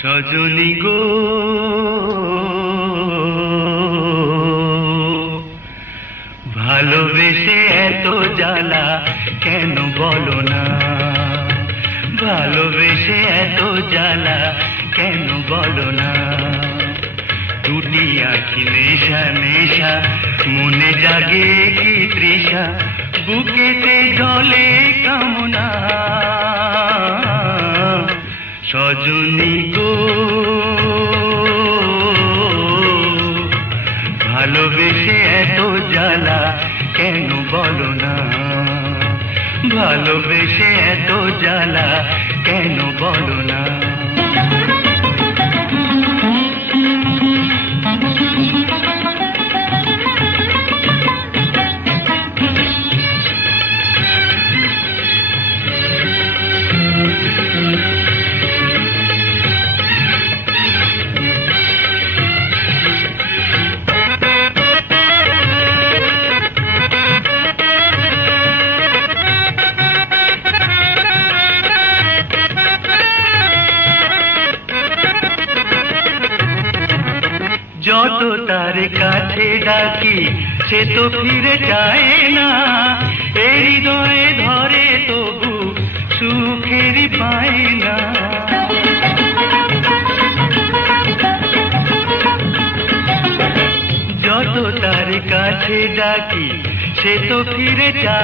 সজনী গো ভালোবেসে এত জ্বালা কেন বলো না, ভালোবেসে এত জ্বালা কেন বলো না। দুটি আঁখি নেশা নেশা, মনে জাগে কি তৃষা, বুকেতে জলে কামনা। সজনী গো ভালোবেসে এত জ্বালা কেন বলো না, ভালোবেসে এত জ্বালা কেন বলো না। যত তার কাছে ডাকি সে তো ফিরে যায় না, এই হৃদয়ে ধরে তবু সুখেরই পায় না। যত তার কাছে ডাকি সে তো ফিরে যায়